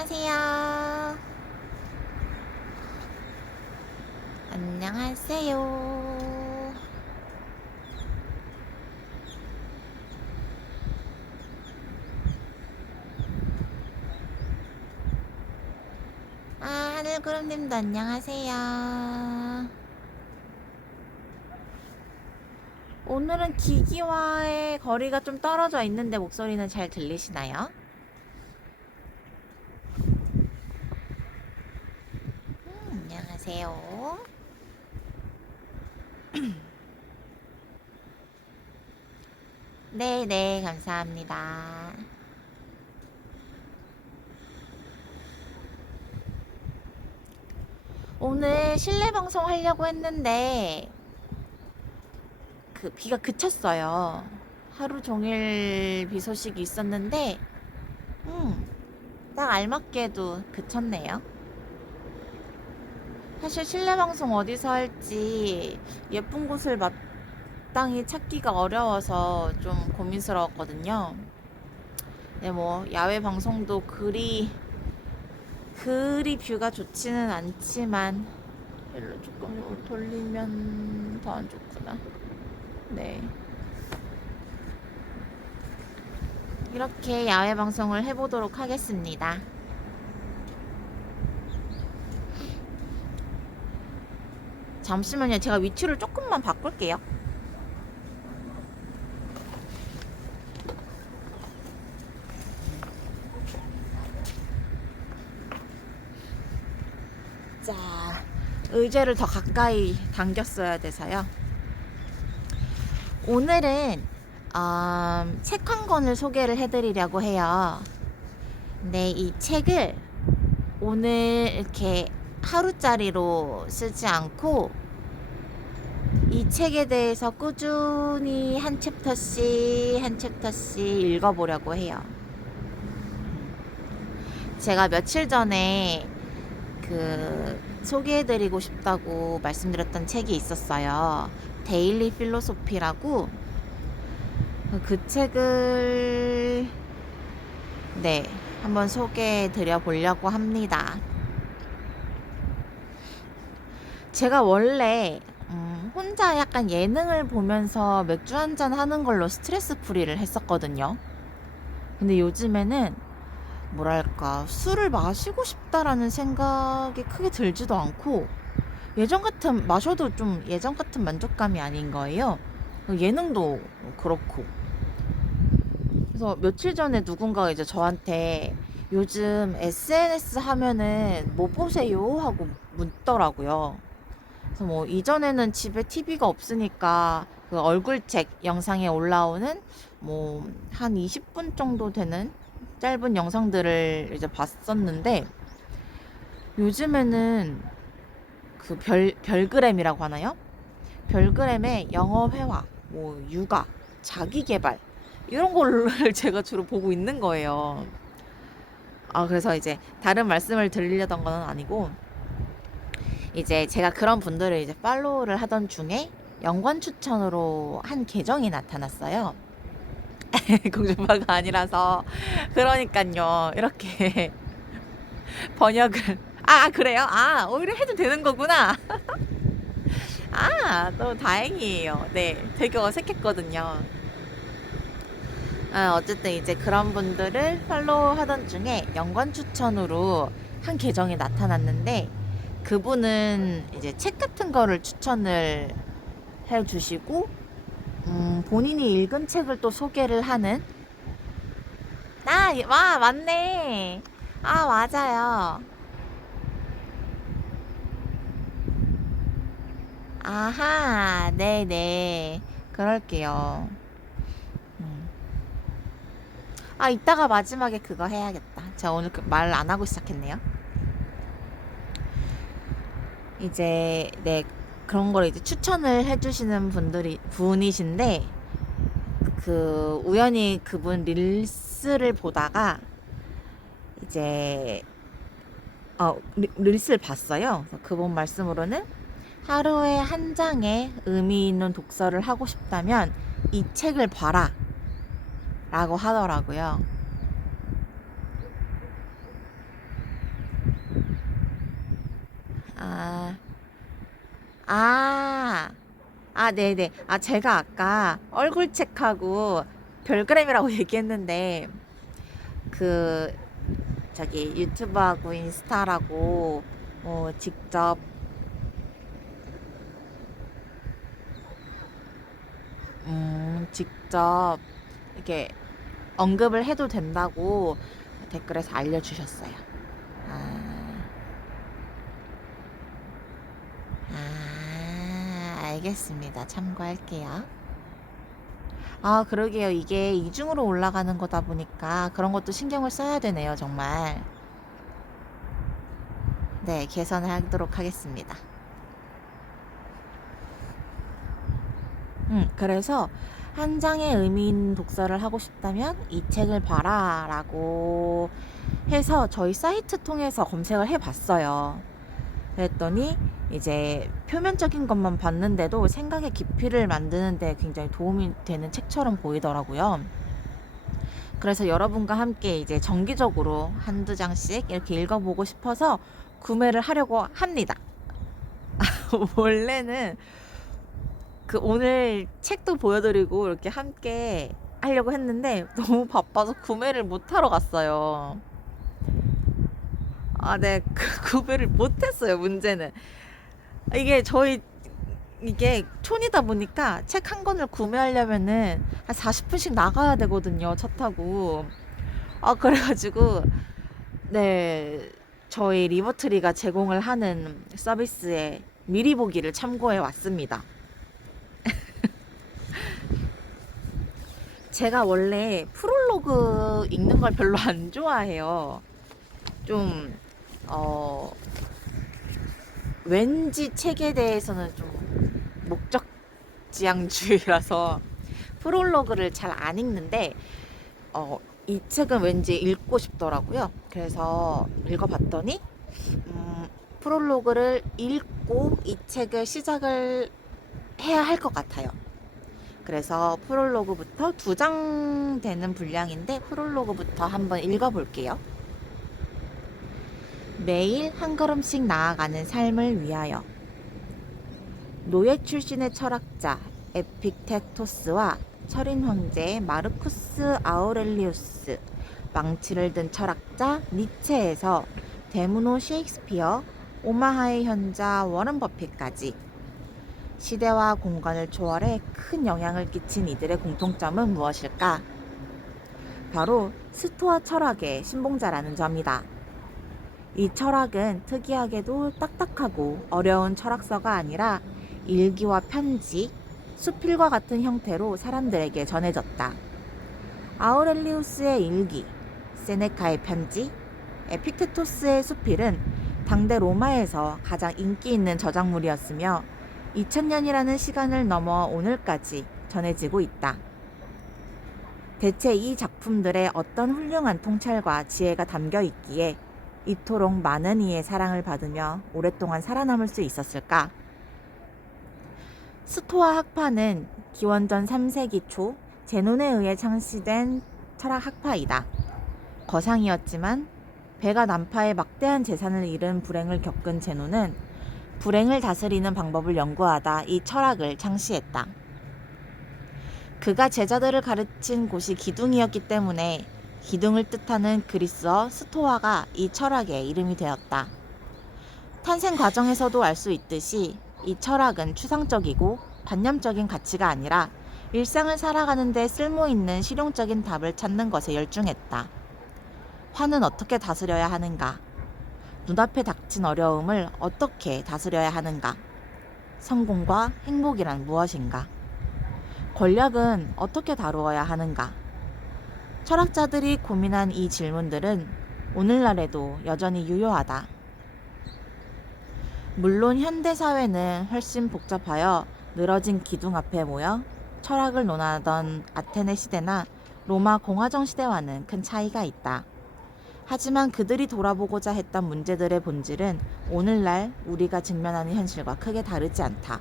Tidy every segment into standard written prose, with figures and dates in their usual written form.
안녕하세요. 안녕하세요. 하늘구름님도 안녕하세요. 오늘은 기기와의 거리가 좀 떨어져 있는데 목소리는 잘 들리시나요? 안녕하세요. 네네, 감사합니다. 오늘 실내 방송 하려고 했는데 비가 그쳤어요. 하루 종일 비 소식이 있었는데 딱 알맞게도 그쳤네요. 사실 실내 방송 어디서 할지 예쁜 곳을 마땅히 찾기가 어려워서 좀 고민스러웠거든요. 근데 뭐 야외 방송도 그리 뷰가 좋지는 않지만, 일로 조금 돌리면 더 안 좋구나. 네, 이렇게 야외 방송을 해보도록 하겠습니다. 잠시만요, 제가 위치를 조금만 바꿀게요. 자, 의자를 더 가까이 당겼어야 돼서요. 오늘은 책 한 권을 소개를 해드리려고 해요. 근데 이 책을 오늘 이렇게 하루짜리로 쓰지 않고 이 책에 대해서 꾸준히 한 챕터씩 읽어보려고 해요. 제가 며칠 전에 소개해드리고 싶다고 말씀드렸던 책이 있었어요. 데일리 필로소피라고. 그 책을 한번 소개해드려 보려고 합니다. 제가 원래 혼자 약간 예능을 보면서 맥주 한잔 하는 걸로 스트레스 풀이를 했었거든요. 근데 요즘에는 뭐랄까, 술을 마시고 싶다라는 생각이 크게 들지도 않고, 마셔도 좀 예전 같은 만족감이 아닌 거예요. 예능도 그렇고. 그래서 며칠 전에 누군가가 이제 저한테 요즘 SNS 하면은 뭐 보세요? 하고 묻더라고요. 그래서 뭐 이전에는 집에 TV가 없으니까 그 얼굴책 영상에 올라오는 뭐 한 20분 정도 되는 짧은 영상들을 이제 봤었는데, 요즘에는 그 별그램이라고 하나요? 별그램에 영어 회화, 뭐 육아, 자기 개발 이런 거를 제가 주로 보고 있는 거예요. 그래서 이제 다른 말씀을 드리려던 건 아니고, 이제 제가 그런 분들을 이제 팔로우를 하던 중에 연관 추천으로 한 계정이 나타났어요. 공중파가 아니라서. 그러니까요, 이렇게 번역을. 그래요? 오히려 해도 되는 거구나. 너무 다행이에요. 네, 되게 어색했거든요. 어쨌든 이제 그런 분들을 팔로우 하던 중에 연관 추천으로 한 계정이 나타났는데, 그분은 이제 책 같은 거를 추천을 해주시고, 본인이 읽은 책을 또 소개를 하는. 와, 맞네. 맞아요. 아하, 네네. 그럴게요. 음. 이따가 마지막에 그거 해야겠다. 제가 오늘 말 안 하고 시작했네요. 이제, 네, 그런 걸 이제 추천을 해주시는 분이신데, 우연히 그분 릴스를 보다가, 이제, 릴스를 봤어요. 그분 말씀으로는 하루에 한 장의 의미 있는 독서를 하고 싶다면 이 책을 봐라 라고 하더라고요. 아, 아, 네네. 제가 아까 얼굴 체크하고 별그램이라고 얘기했는데, 그, 저기 유튜브하고 인스타라고, 직접, 직접, 이렇게 언급을 해도 된다고 댓글에서 알려주셨어요. 아, 알겠습니다. 참고할게요. 그러게요. 이게 이중으로 올라가는 거다 보니까 그런 것도 신경을 써야 되네요, 정말. 네, 개선을 하도록 하겠습니다. 그래서 한 장의 의미인 독서를 하고 싶다면 이 책을 봐라 라고 해서 저희 사이트 통해서 검색을 해봤어요. 그랬더니 이제 표면적인 것만 봤는데도 생각의 깊이를 만드는데 굉장히 도움이 되는 책처럼 보이더라고요. 그래서 여러분과 함께 이제 정기적으로 한두 장씩 이렇게 읽어보고 싶어서 구매를 하려고 합니다. 원래는 그 오늘 책도 보여드리고 이렇게 함께 하려고 했는데 너무 바빠서 구매를 못하러 갔어요. 네, 구매를 못했어요. 문제는 이게 촌이다 보니까 책 한 권을 구매하려면은 한 40분씩 나가야 되거든요. 차 타고. 그래가지고 네, 저희 리버트리가 제공을 하는 서비스에 미리 보기를 참고해 왔습니다. 제가 원래 프롤로그 읽는 걸 별로 안 좋아해요. 좀, 어, 왠지 책에 대해서는 좀 목적지향주의라서 프롤로그를 잘 안 읽는데, 이 책은 왠지 읽고 싶더라고요. 그래서 읽어봤더니, 프롤로그를 읽고 이 책을 시작을 해야 할 것 같아요. 그래서 프롤로그부터 2장 되는 분량인데 프롤로그부터 한번 읽어볼게요. 매일 한 걸음씩 나아가는 삶을 위하여. 노예 출신의 철학자 에픽테토스와 철인 황제 마르쿠스 아우렐리우스, 망치를 든 철학자 니체에서 데무노 셰익스피어, 오마하의 현자 워런 버핏까지 시대와 공간을 초월해 큰 영향을 끼친 이들의 공통점은 무엇일까? 바로 스토아 철학의 신봉자라는 점이다. 이 철학은 특이하게도 딱딱하고 어려운 철학서가 아니라 일기와 편지, 수필과 같은 형태로 사람들에게 전해졌다. 아우렐리우스의 일기, 세네카의 편지, 에픽테토스의 수필은 당대 로마에서 가장 인기 있는 저작물이었으며 2000년이라는 시간을 넘어 오늘까지 전해지고 있다. 대체 이 작품들에 어떤 훌륭한 통찰과 지혜가 담겨 있기에 이토록 많은 이의 사랑을 받으며 오랫동안 살아남을 수 있었을까? 스토아 학파는 기원전 3세기 초 제논에 의해 창시된 철학 학파이다. 거상이었지만 배가 난파해 막대한 재산을 잃은 불행을 겪은 제논은 불행을 다스리는 방법을 연구하다 이 철학을 창시했다. 그가 제자들을 가르친 곳이 기둥이었기 때문에 기둥을 뜻하는 그리스어 스토아가 이 철학의 이름이 되었다. 탄생 과정에서도 알 수 있듯이 이 철학은 추상적이고 관념적인 가치가 아니라 일상을 살아가는 데 쓸모있는 실용적인 답을 찾는 것에 열중했다. 화는 어떻게 다스려야 하는가? 눈앞에 닥친 어려움을 어떻게 다스려야 하는가? 성공과 행복이란 무엇인가? 권력은 어떻게 다루어야 하는가? 철학자들이 고민한 이 질문들은 오늘날에도 여전히 유효하다. 물론 현대사회는 훨씬 복잡하여 늘어진 기둥 앞에 모여 철학을 논하던 아테네 시대나 로마 공화정 시대와는 큰 차이가 있다. 하지만 그들이 돌아보고자 했던 문제들의 본질은 오늘날 우리가 직면하는 현실과 크게 다르지 않다.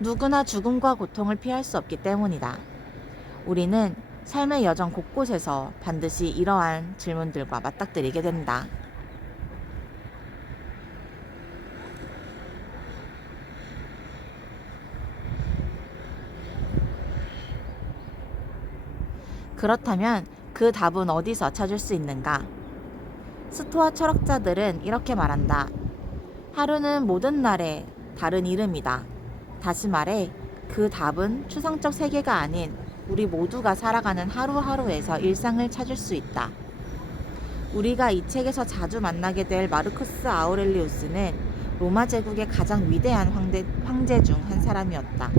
누구나 죽음과 고통을 피할 수 없기 때문이다. 우리는 삶의 여정 곳곳에서 반드시 이러한 질문들과 맞닥뜨리게 된다. 그렇다면 그 답은 어디서 찾을 수 있는가? 스토아 철학자들은 이렇게 말한다. 하루는 모든 날의 다른 이름이다. 다시 말해, 그 답은 추상적 세계가 아닌 우리 모두가 살아가는 하루하루에서 일상을 찾을 수 있다. 우리가 이 책에서 자주 만나게 될 마르쿠스 아우렐리우스는 로마 제국의 가장 위대한 황제 중 한 사람이었다.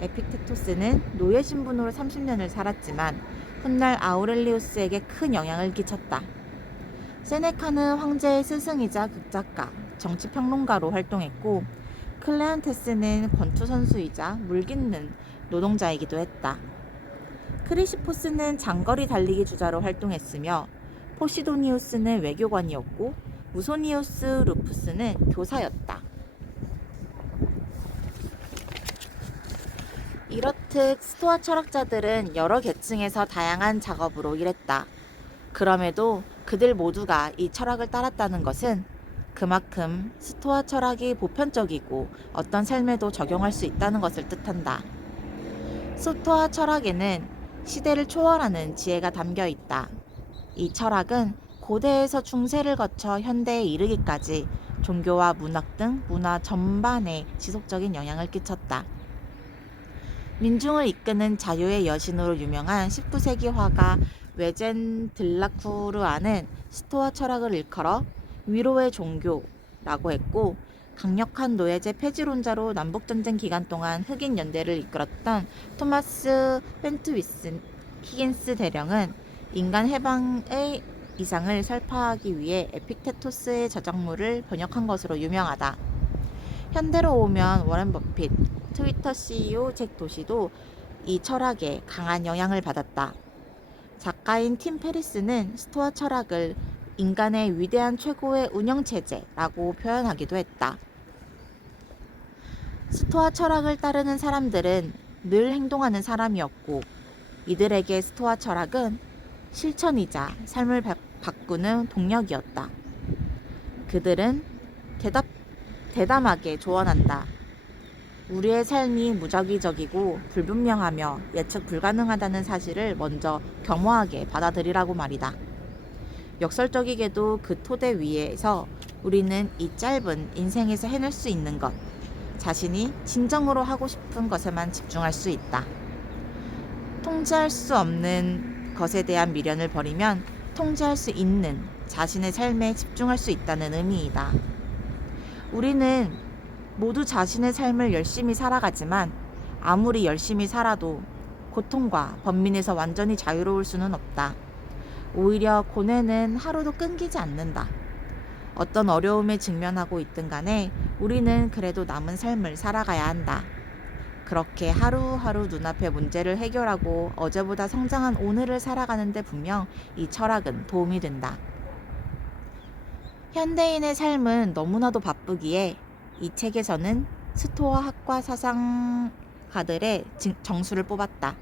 에픽테토스는 노예 신분으로 30년을 살았지만 훗날 아우렐리우스에게 큰 영향을 끼쳤다. 세네카는 황제의 스승이자 극작가, 정치평론가로 활동했고 클레안테스는 권투 선수이자 물깃는 노동자이기도 했다. 크리시포스는 장거리 달리기 주자로 활동했으며 포시도니우스는 외교관이었고 무소니우스 루푸스는 교사였다. 이렇듯 스토아 철학자들은 여러 계층에서 다양한 작업으로 일했다. 그럼에도 그들 모두가 이 철학을 따랐다는 것은 그만큼 스토아 철학이 보편적이고 어떤 삶에도 적용할 수 있다는 것을 뜻한다. 스토아 철학에는 시대를 초월하는 지혜가 담겨 있다. 이 철학은 고대에서 중세를 거쳐 현대에 이르기까지 종교와 문학 등 문화 전반에 지속적인 영향을 끼쳤다. 민중을 이끄는 자유의 여신으로 유명한 19세기 화가 외젠 들라쿠르아는 스토아 철학을 일컬어 위로의 종교라고 했고, 강력한 노예제 폐지론자로 남북전쟁 기간 동안 흑인 연대를 이끌었던 토마스 펜트위스 히긴스 대령은 인간 해방의 이상을 설파하기 위해 에픽테토스의 저작물을 번역한 것으로 유명하다. 현대로 오면 워렌 버핏, 트위터 CEO 잭 도시도 이 철학에 강한 영향을 받았다. 작가인 팀 페리스는 스토아 철학을 인간의 위대한 최고의 운영체제라고 표현하기도 했다. 스토아 철학을 따르는 사람들은 늘 행동하는 사람이었고, 이들에게 스토아 철학은 실천이자 삶을 바꾸는 동력이었다. 그들은 대담하게 조언한다. 우리의 삶이 무작위적이고 불분명하며 예측 불가능하다는 사실을 먼저 겸허하게 받아들이라고 말이다. 역설적이게도 그 토대 위에서 우리는 이 짧은 인생에서 해낼 수 있는 것, 자신이 진정으로 하고 싶은 것에만 집중할 수 있다. 통제할 수 없는 것에 대한 미련을 버리면 통제할 수 있는 자신의 삶에 집중할 수 있다는 의미이다. 우리는 모두 자신의 삶을 열심히 살아가지만 아무리 열심히 살아도 고통과 번민에서 완전히 자유로울 수는 없다. 오히려 고뇌는 하루도 끊기지 않는다. 어떤 어려움에 직면하고 있든 간에 우리는 그래도 남은 삶을 살아가야 한다. 그렇게 하루하루 눈앞의 문제를 해결하고 어제보다 성장한 오늘을 살아가는데 분명 이 철학은 도움이 된다. 현대인의 삶은 너무나도 바쁘기에 이 책에서는 스토아 학과 사상가들의 정수를 뽑았다.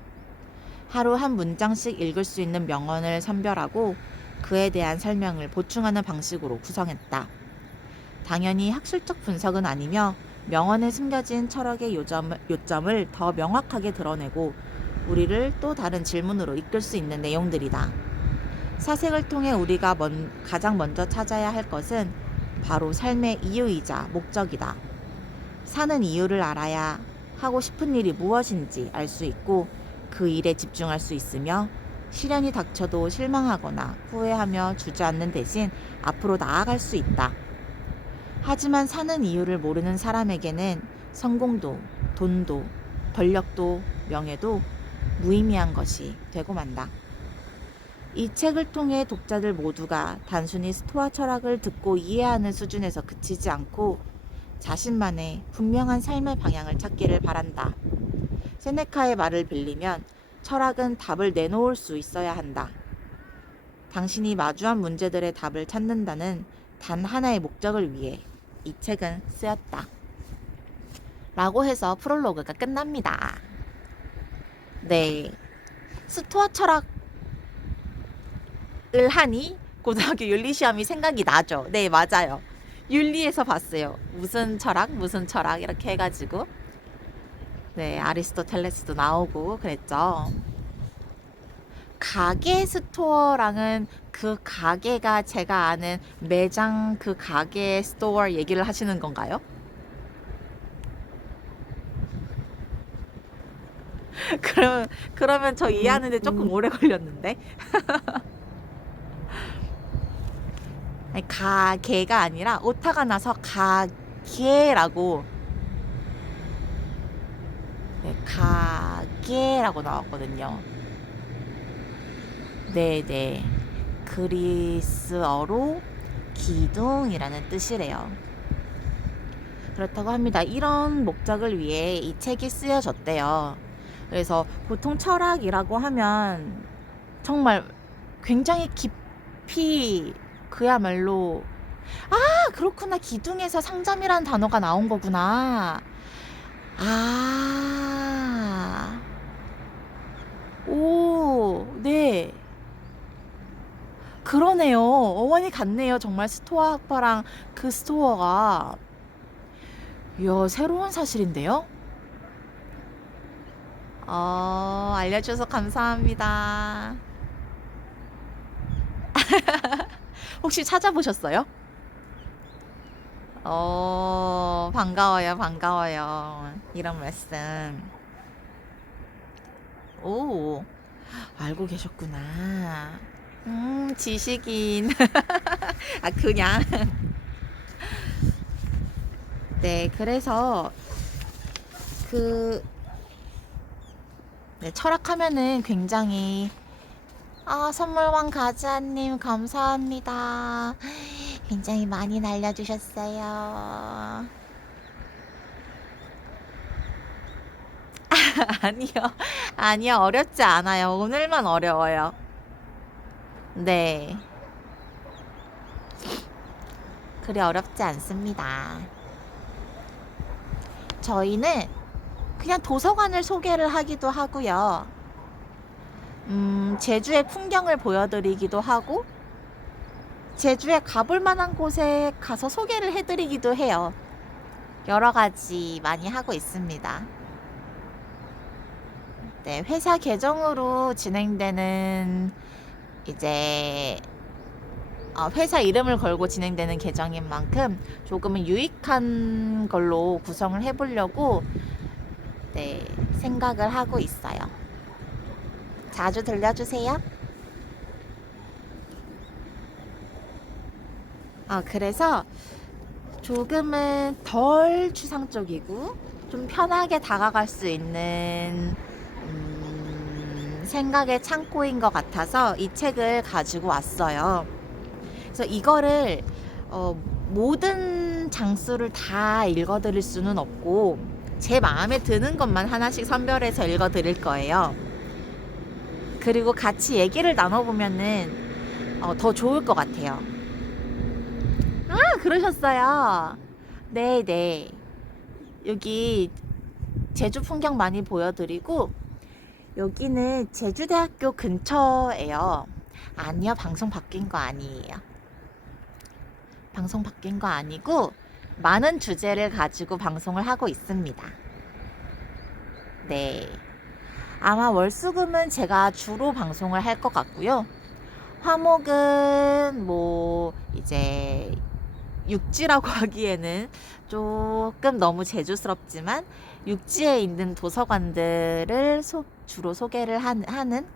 하루 한 문장씩 읽을 수 있는 명언을 선별하고 그에 대한 설명을 보충하는 방식으로 구성했다. 당연히 학술적 분석은 아니며 명언에 숨겨진 철학의 요점을 더 명확하게 드러내고 우리를 또 다른 질문으로 이끌 수 있는 내용들이다. 사색을 통해 우리가 가장 먼저 찾아야 할 것은 바로 삶의 이유이자 목적이다. 사는 이유를 알아야 하고 싶은 일이 무엇인지 알 수 있고 그 일에 집중할 수 있으며 시련이 닥쳐도 실망하거나 후회하며 주저앉는 대신 앞으로 나아갈 수 있다. 하지만 사는 이유를 모르는 사람에게는 성공도, 돈도, 권력도, 명예도 무의미한 것이 되고 만다. 이 책을 통해 독자들 모두가 단순히 스토아 철학을 듣고 이해하는 수준에서 그치지 않고 자신만의 분명한 삶의 방향을 찾기를 바란다. 세네카의 말을 빌리면 철학은 답을 내놓을 수 있어야 한다. 당신이 마주한 문제들의 답을 찾는다는 단 하나의 목적을 위해 이 책은 쓰였다. 라고 해서 프롤로그가 끝납니다. 네. 스토아 철학을 하니 고등학교 윤리시험이 생각이 나죠. 네, 맞아요. 윤리에서 봤어요. 무슨 철학 이렇게 해가지고 네, 아리스토텔레스도 나오고 그랬죠. 가게 스토어랑은 그 가게가 제가 아는 매장 그 가게 스토어 얘기를 하시는 건가요? 그러면 저 이해하는데 조금 오래 걸렸는데. 아니, 가게가 아니라 오타가 나서 가게라고. 네, 가게라고 나왔거든요. 네네. 그리스어로 기둥이라는 뜻이래요. 그렇다고 합니다. 이런 목적을 위해 이 책이 쓰여졌대요. 그래서 보통 철학이라고 하면 정말 굉장히 깊이 그야말로 그렇구나. 기둥에서 상점이라는 단어가 나온 거구나. 아, 오, 네. 그러네요. 어원이 같네요. 정말 스토아 학파랑 그 스토어가. 이야, 새로운 사실인데요? 알려주셔서 감사합니다. 혹시 찾아보셨어요? 반가워요, 반가워요. 이런 말씀. 오, 알고 계셨구나. 지식인. 그냥. 네, 그래서 그, 네, 철학하면은 굉장히, 선물왕 가즈아님 감사합니다. 굉장히 많이 날려주셨어요. 아니요, 아니요, 어렵지 않아요. 오늘만 어려워요. 네, 그리 어렵지 않습니다. 저희는 그냥 도서관을 소개를 하기도 하고요. 제주의 풍경을 보여드리기도 하고, 제주에 가볼 만한 곳에 가서 소개를 해드리기도 해요. 여러 가지 많이 하고 있습니다. 네, 회사 계정으로 진행되는 이제 회사 이름을 걸고 진행되는 계정인 만큼 조금은 유익한 걸로 구성을 해보려고 네, 생각을 하고 있어요. 자주 들려주세요. 그래서 조금은 덜 추상적이고 좀 편하게 다가갈 수 있는 생각의 창고인 것 같아서 이 책을 가지고 왔어요. 그래서 이거를 모든 장수를 다 읽어드릴 수는 없고 제 마음에 드는 것만 하나씩 선별해서 읽어드릴 거예요. 그리고 같이 얘기를 나눠보면은 더 좋을 것 같아요. 그러셨어요. 네네. 여기 제주 풍경 많이 보여드리고 여기는 제주대학교 근처예요. 아니요, 방송 바뀐 거 아니에요. 방송 바뀐 거 아니고 많은 주제를 가지고 방송을 하고 있습니다. 네. 아마 월수금은 제가 주로 방송을 할 것 같고요. 화목은 뭐 이제 육지라고 하기에는 조금 너무 제주스럽지만 육지에 있는 도서관들을 주로 소개를 하는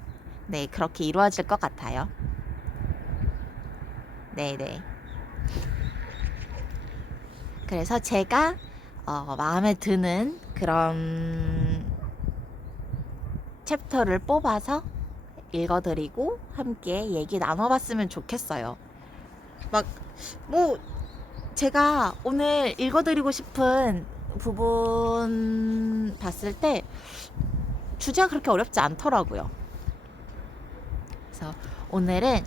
네, 그렇게 이루어질 것 같아요. 네네. 그래서 제가 마음에 드는 그런 챕터를 뽑아서 읽어드리고 함께 얘기 나눠봤으면 좋겠어요. 뭐 제가 오늘 읽어드리고 싶은 부분 봤을 때 주제가 그렇게 어렵지 않더라고요. 그래서 오늘은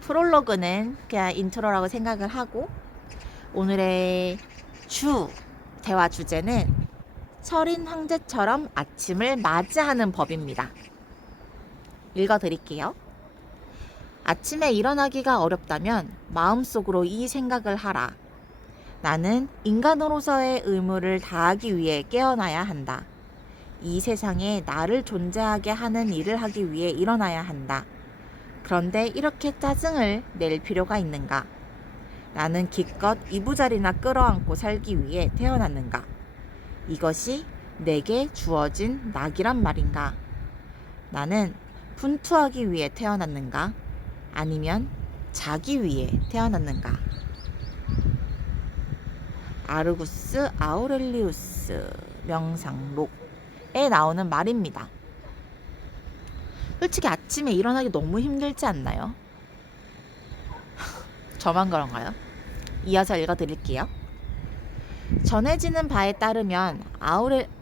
프롤로그는 그냥 인트로라고 생각을 하고 오늘의 대화 주제는 철인 황제처럼 아침을 맞이하는 법입니다. 읽어드릴게요. 아침에 일어나기가 어렵다면 마음속으로 이 생각을 하라. 나는 인간으로서의 의무를 다하기 위해 깨어나야 한다. 이 세상에 나를 존재하게 하는 일을 하기 위해 일어나야 한다. 그런데 이렇게 짜증을 낼 필요가 있는가? 나는 기껏 이부자리나 끌어안고 살기 위해 태어났는가? 이것이 내게 주어진 낙이란 말인가? 나는 분투하기 위해 태어났는가? 아니면 자기 위해 태어났는가? 아르구스 아우렐리우스 명상록에 나오는 말입니다. 솔직히 아침에 일어나기 너무 힘들지 않나요? 저만 그런가요? 이어서 읽어드릴게요. 전해지는 바에 따르면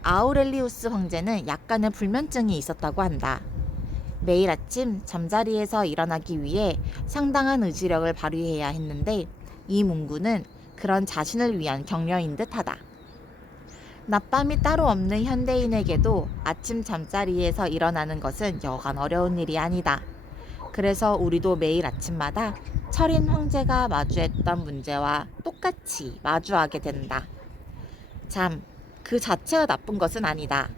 아우렐리우스 황제는 약간의 불면증이 있었다고 한다. 매일 아침 잠자리에서 일어나기 위해 상당한 의지력을 발휘해야 했는데 이 문구는 그런 자신을 위한 격려인 듯하다. 낮밤이 따로 없는 현대인에게도 아침 잠자리에서 일어나는 것은 여간 어려운 일이 아니다. 그래서 우리도 매일 아침마다 철인 황제가 마주했던 문제와 똑같이 마주하게 된다. 잠, 그 자체가 나쁜 것은 아니다.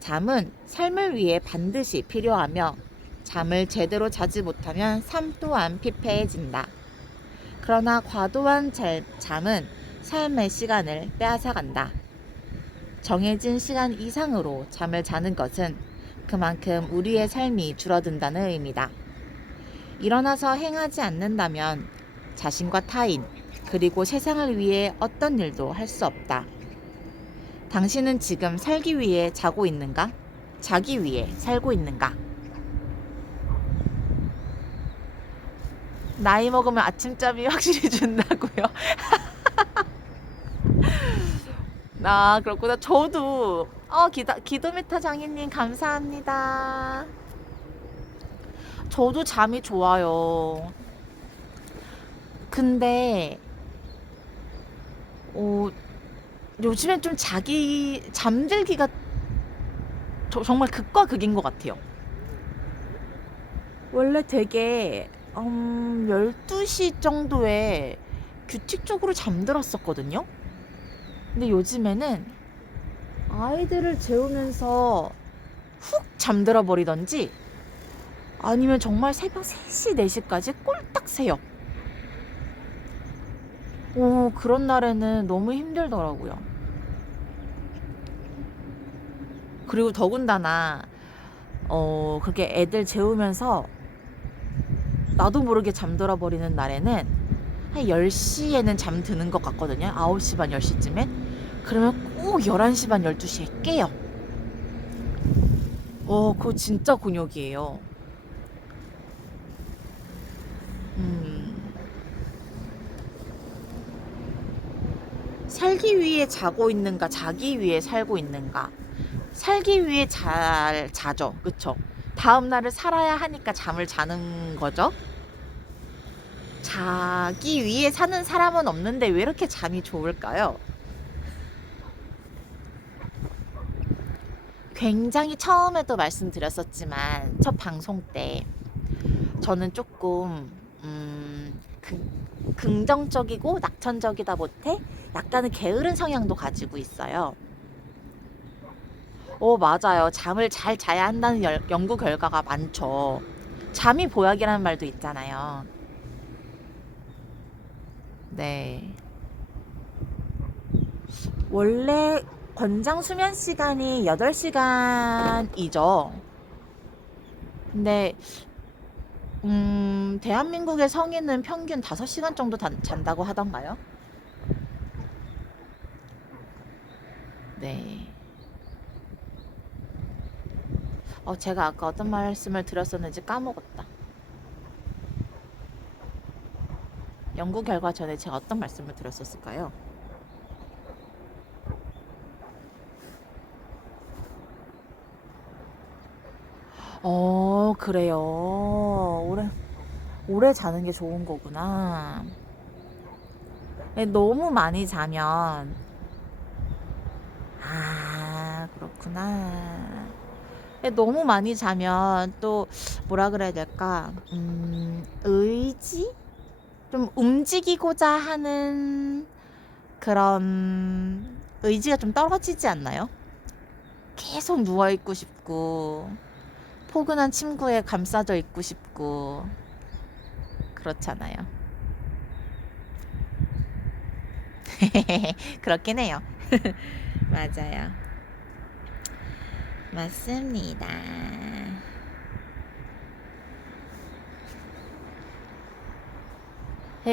잠은 삶을 위해 반드시 필요하며 잠을 제대로 자지 못하면 삶 또한 피폐해진다. 그러나 과도한 잠은 삶의 시간을 빼앗아간다. 정해진 시간 이상으로 잠을 자는 것은 그만큼 우리의 삶이 줄어든다는 의미다. 일어나서 행하지 않는다면 자신과 타인, 그리고 세상을 위해 어떤 일도 할 수 없다. 당신은 지금 살기 위해 자고 있는가? 자기 위해 살고 있는가? 나이 먹으면 아침잠이 확실히 준다고요? 아, 그렇구나. 저도 기도메타 장인님 감사합니다. 저도 잠이 좋아요. 근데 요즘엔 좀 잠들기가 정말 극과 극인 것 같아요. 원래 되게 12시 정도에 규칙적으로 잠들었었거든요. 근데 요즘에는 아이들을 재우면서 훅 잠들어 버리던지 아니면 정말 새벽 3시, 4시까지 꼴딱 새요. 그런 날에는 너무 힘들더라고요. 그리고 더군다나 그렇게 애들 재우면서 나도 모르게 잠들어 버리는 날에는 한 10시에는 잠드는 것 같거든요. 9시 반, 10시쯤에. 그러면 꼭 11시 반, 12시에 깨요. 그거 진짜 곤욕이에요. 살기 위해 자고 있는가, 자기 위해 살고 있는가. 살기 위해 잘 자죠. 그쵸? 다음 날을 살아야 하니까 잠을 자는 거죠. 자기 위해 사는 사람은 없는데 왜 이렇게 잠이 좋을까요? 굉장히 처음에도 말씀드렸었지만 첫 방송 때 저는 조금 긍정적이고 낙천적이다 못해 약간은 게으른 성향도 가지고 있어요. 맞아요. 잠을 잘 자야 한다는 연구 결과가 많죠. 잠이 보약이라는 말도 있잖아요. 네. 원래 권장 수면 시간이 8시간이죠. 근데 대한민국의 성인은 평균 5시간 정도 잔다고 하던가요? 네. 제가 아까 어떤 말씀을 드렸었는지 까먹었다. 연구 결과 전에 제가 어떤 말씀을 드렸었을까요? 그래요. 오래 자는 게 좋은 거구나. 네, 너무 많이 자면, 그렇구나. 네, 너무 많이 자면 또, 뭐라 그래야 될까? 의지? 좀 움직이고자 하는 그런 의지가 좀 떨어지지 않나요? 계속 누워있고 싶고, 포근한 침구에 감싸져 있고 싶고, 그렇잖아요. 그렇긴 해요. 맞아요. 맞습니다.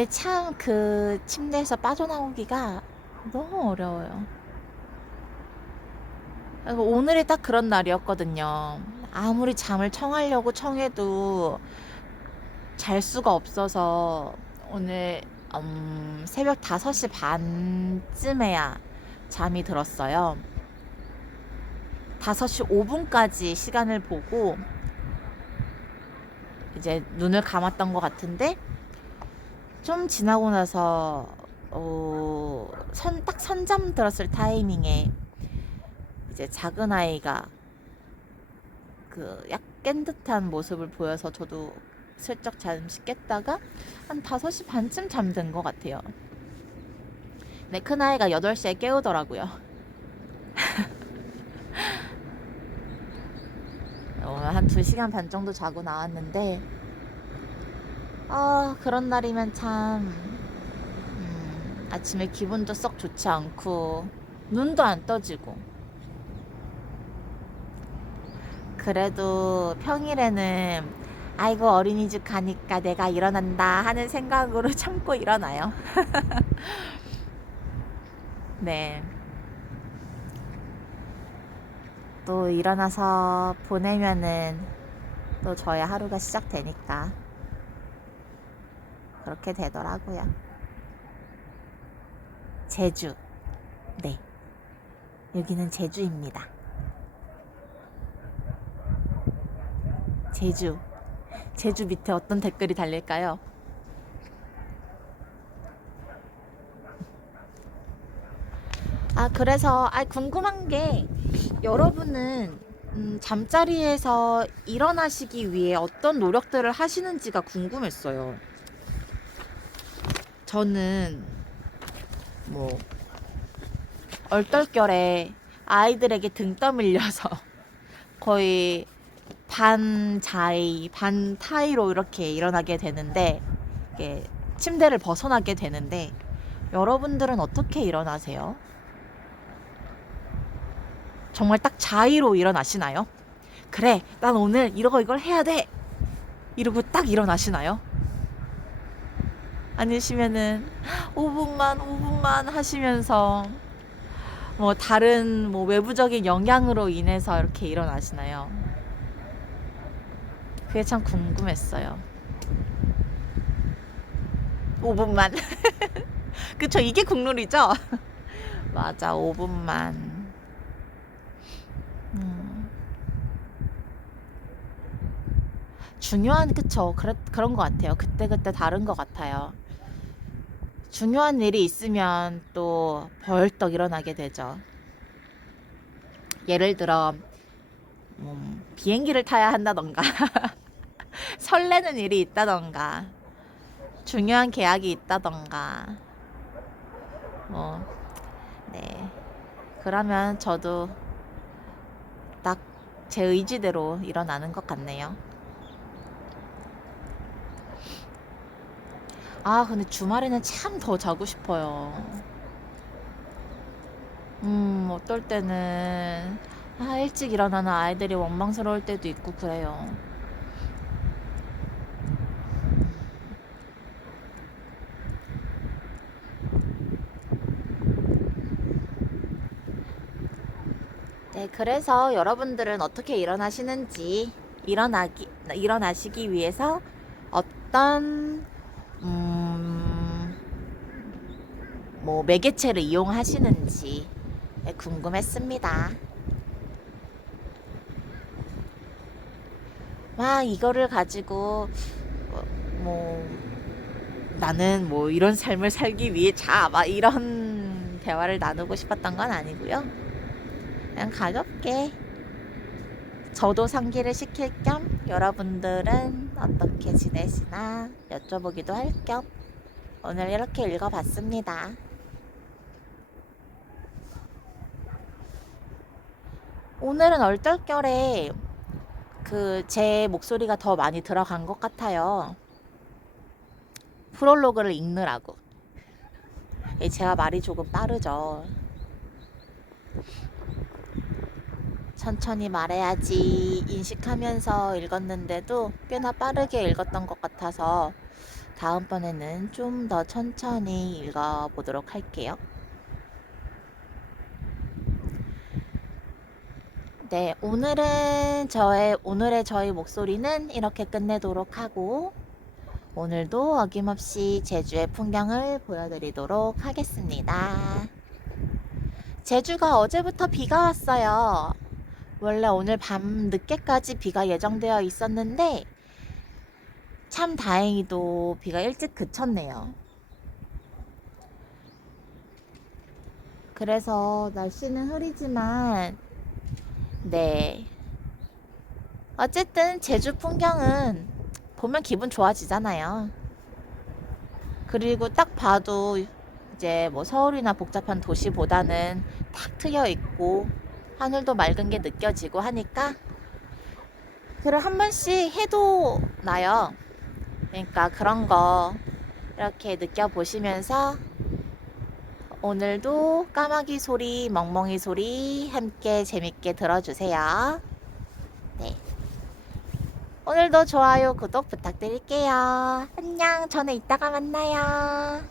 참 그 침대에서 빠져나오기가 너무 어려워요. 오늘이 딱 그런 날이었거든요. 아무리 잠을 청하려고 청해도 잘 수가 없어서 오늘 새벽 5시 반쯤에야 잠이 들었어요. 5시 5분까지 시간을 보고 이제 눈을 감았던 것 같은데, 좀 지나고 나서 딱 선잠 들었을 타이밍에 이제 작은 아이가 그 약 깬 듯한 모습을 보여서 저도 슬쩍 잠시 깼다가 한 5시 반쯤 잠든 것 같아요. 네, 큰아이가 8시에 깨우더라고요. 오늘 한 2시간 반 정도 자고 나왔는데, 그런 날이면 참 아침에 기분도 썩 좋지 않고 눈도 안 떠지고. 그래도 평일에는 아이고 어린이집 가니까 내가 일어난다 하는 생각으로 참고 일어나요. 네. 또 일어나서 보내면은 또 저의 하루가 시작되니까 그렇게 되더라고요. 제주. 네. 여기는 제주입니다. 제주. 제주 밑에 어떤 댓글이 달릴까요? 그래서 궁금한 게, 여러분은 잠자리에서 일어나시기 위해 어떤 노력들을 하시는지가 궁금했어요. 저는 뭐 얼떨결에 아이들에게 등 떠밀려서 거의 반 자이 반 타이로 이렇게 일어나게 되는데, 이게 침대를 벗어나게 되는데, 여러분들은 어떻게 일어나세요? 정말 딱 자이로 일어나시나요? 그래, 난 오늘 이걸 해야 돼! 이러고 딱 일어나시나요? 아니시면은 5분만 하시면서 뭐 다른 뭐 외부적인 영향으로 인해서 이렇게 일어나시나요? 그게 참 궁금했어요. 5분만. 그쵸, 이게 국룰이죠? 맞아, 5분만. 그쵸. 그런 것 같아요. 그때그때 다른 것 같아요. 중요한 일이 있으면 또 벌떡 일어나게 되죠. 예를 들어, 비행기를 타야 한다던가, 설레는 일이 있다던가, 중요한 계약이 있다던가, 네. 그러면 저도 딱 제 의지대로 일어나는 것 같네요. 근데 주말에는 참 더 자고 싶어요. 어떨 때는 일찍 일어나는 아이들이 원망스러울 때도 있고 그래요. 네, 그래서 여러분들은 어떻게 일어나시기 위해서 어떤 뭐 매개체를 이용하시는지 궁금했습니다. 이거를 가지고 뭐 나는 뭐 이런 삶을 살기 위해 이런 대화를 나누고 싶었던 건 아니고요. 그냥 가볍게 저도 상기를 시킬 겸 여러분들은 어떻게 지내시나 여쭤보기도 할 겸 오늘 이렇게 읽어봤습니다. 오늘은 얼떨결에 제 목소리가 더 많이 들어간 것 같아요. 프롤로그를 읽느라고. 제가 말이 조금 빠르죠. 천천히 말해야지 인식하면서 읽었는데도 꽤나 빠르게 읽었던 것 같아서 다음번에는 좀 더 천천히 읽어보도록 할게요. 네, 오늘의 저희 목소리는 이렇게 끝내도록 하고, 오늘도 어김없이 제주의 풍경을 보여드리도록 하겠습니다. 제주가 어제부터 비가 왔어요. 원래 오늘 밤 늦게까지 비가 예정되어 있었는데, 참 다행히도 비가 일찍 그쳤네요. 그래서 날씨는 흐리지만, 네. 어쨌든 제주 풍경은 보면 기분 좋아지잖아요. 그리고 딱 봐도 이제 뭐 서울이나 복잡한 도시보다는 탁 트여 있고 하늘도 맑은 게 느껴지고 하니까 글을 한 번씩 해도 나요. 그러니까 그런 거 이렇게 느껴보시면서 오늘도 까마귀 소리, 멍멍이 소리 함께 재밌게 들어주세요. 네. 오늘도 좋아요, 구독 부탁드릴게요. 안녕, 저는 이따가 만나요.